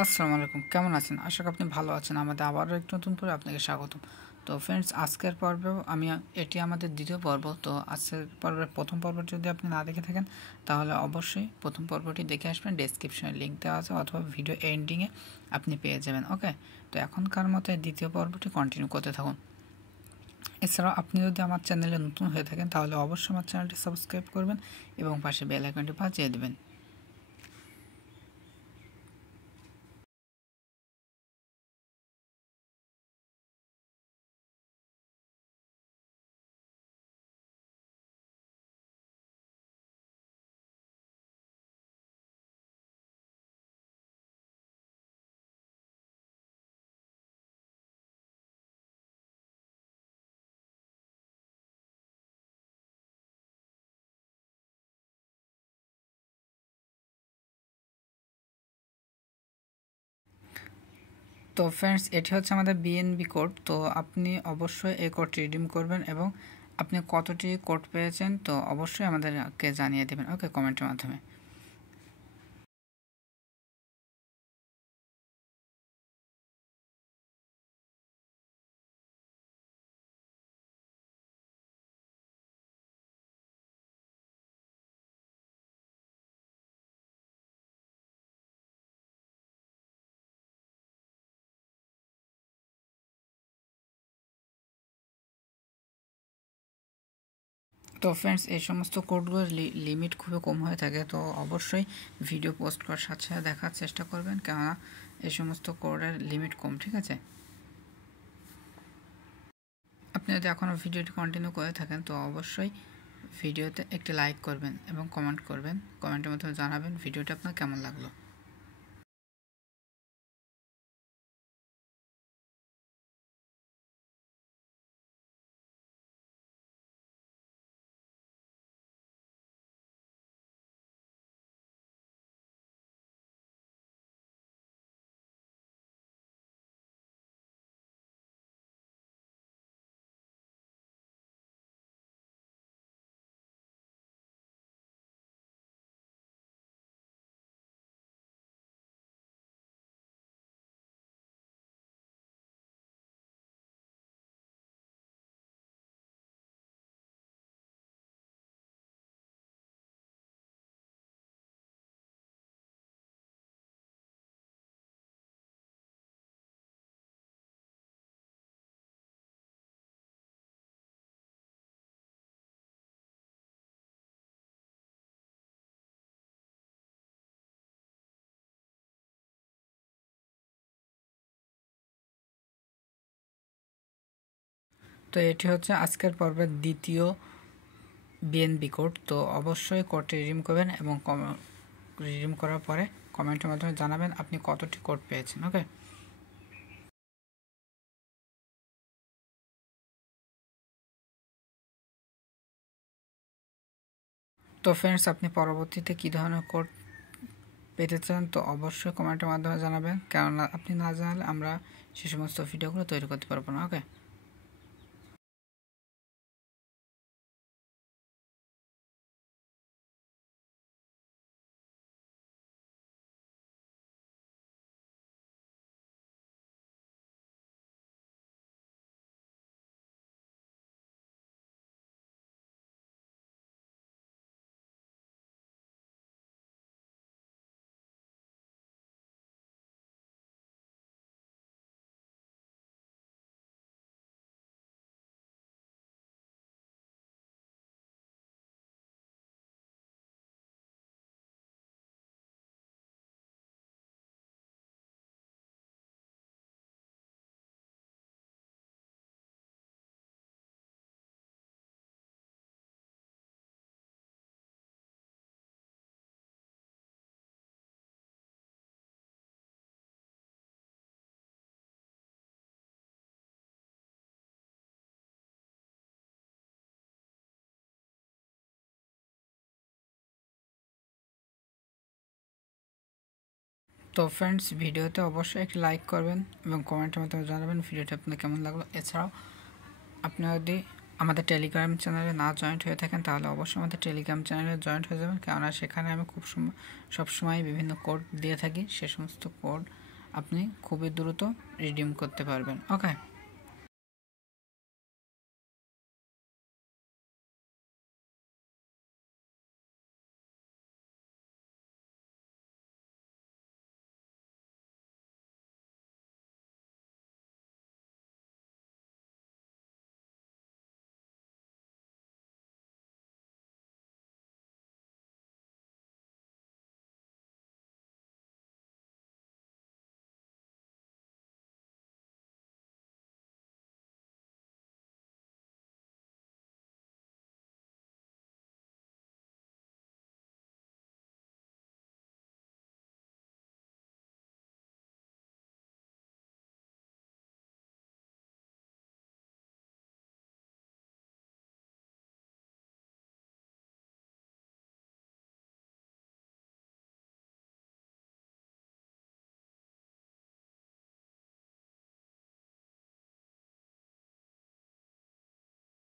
আসসালামু আলাইকুম, কেমন আছেন? আশা করি আপনি ভালো আছেন। আমাদের আবারও একটু নতুন করে আপনাকে স্বাগতম। তো ফ্রেন্ডস, আজকের পর্বেও এটি আমাদের দ্বিতীয় পর্ব। তো আজকের পর্বের প্রথম পর্বটি যদি আপনি না দেখে থাকেন তাহলে অবশ্যই প্রথম পর্বটি দেখে আসবেন। ডেসক্রিপশনে লিঙ্ক দেওয়া আছে অথবা ভিডিও এন্ডিংয়ে আপনি পেয়ে যাবেন। ওকে, তো এখনকার মতো দ্বিতীয় পর্বটি কন্টিনিউ করতে থাকুন। এছাড়াও আপনি যদি আমার চ্যানেলে নতুন হয়ে থাকেন তাহলে অবশ্যই আমার চ্যানেলটি সাবস্ক্রাইব করবেন এবং পাশে বেল আইকনটি বাজিয়ে দেবেন। তো ফ্রেন্ডস, এটি হচ্ছে আমাদের বিএনবি কোড। তো আপনি অবশ্যই এই কোডটি রিডিম করবেন এবং আপনি কতটি কোড পেয়েছেন তো অবশ্যই আমাদেরকে জানিয়ে দেবেন। ওকে, কমেন্টের মাধ্যমে। তো ফ্রেন্ডস, এই সমস্ত কোডগুলোর লিমিট খুবই কম হয়ে থাকে। তো অবশ্যই ভিডিও পোস্ট করার সাথে সাথে দেখার চেষ্টা করবেন, কেননা এই সমস্ত কোডের লিমিট কম। ঠিক আছে, আপনি যদি এখনও ভিডিওটি কন্টিনিউ করে থাকেন তো অবশ্যই ভিডিওতে একটি লাইক করবেন এবং কমেন্ট করবেন। কমেন্টের মাধ্যমে জানাবেন ভিডিওটি আপনার কেমন লাগলো। তো এটি হচ্ছে আজকের পর্বের দ্বিতীয় বিএনবি কোড। তো অবশ্যই কোডটি রিডিম করবেন এবং রিডিম করার পরে কমেন্টের মাধ্যমে জানাবেন আপনি কতটি কোড পেয়েছেন। ওকে, তো ফ্রেন্ডস, আপনি পরবর্তীতে কী ধরনের কোড পেতে চান তো অবশ্যই কমেন্টের মাধ্যমে জানাবেন, কেননা আপনি না জানালে আমরা সে সমস্ত ভিডিওগুলো তৈরি করতে পারবো না। ওকে, তো ফ্রেন্ডস, ভিডিওতে অবশ্যই একটি লাইক করবেন এবং কমেন্টের মাধ্যমে জানাবেন ভিডিওটা আপনার কেমন লাগলো। এছাড়াও আপনি যদি আমাদের টেলিগ্রাম চ্যানেলে না জয়েন্ট হয়ে থাকেন তাহলে অবশ্যই আমাদের টেলিগ্রাম চ্যানেলে জয়েন্ট হয়ে যাবেন, কেননা সেখানে আমি সবসময় বিভিন্ন কোড দিয়ে থাকি। সে সমস্ত কোড আপনি খুবই দ্রুত রিডিম করতে পারবেন। ওকে।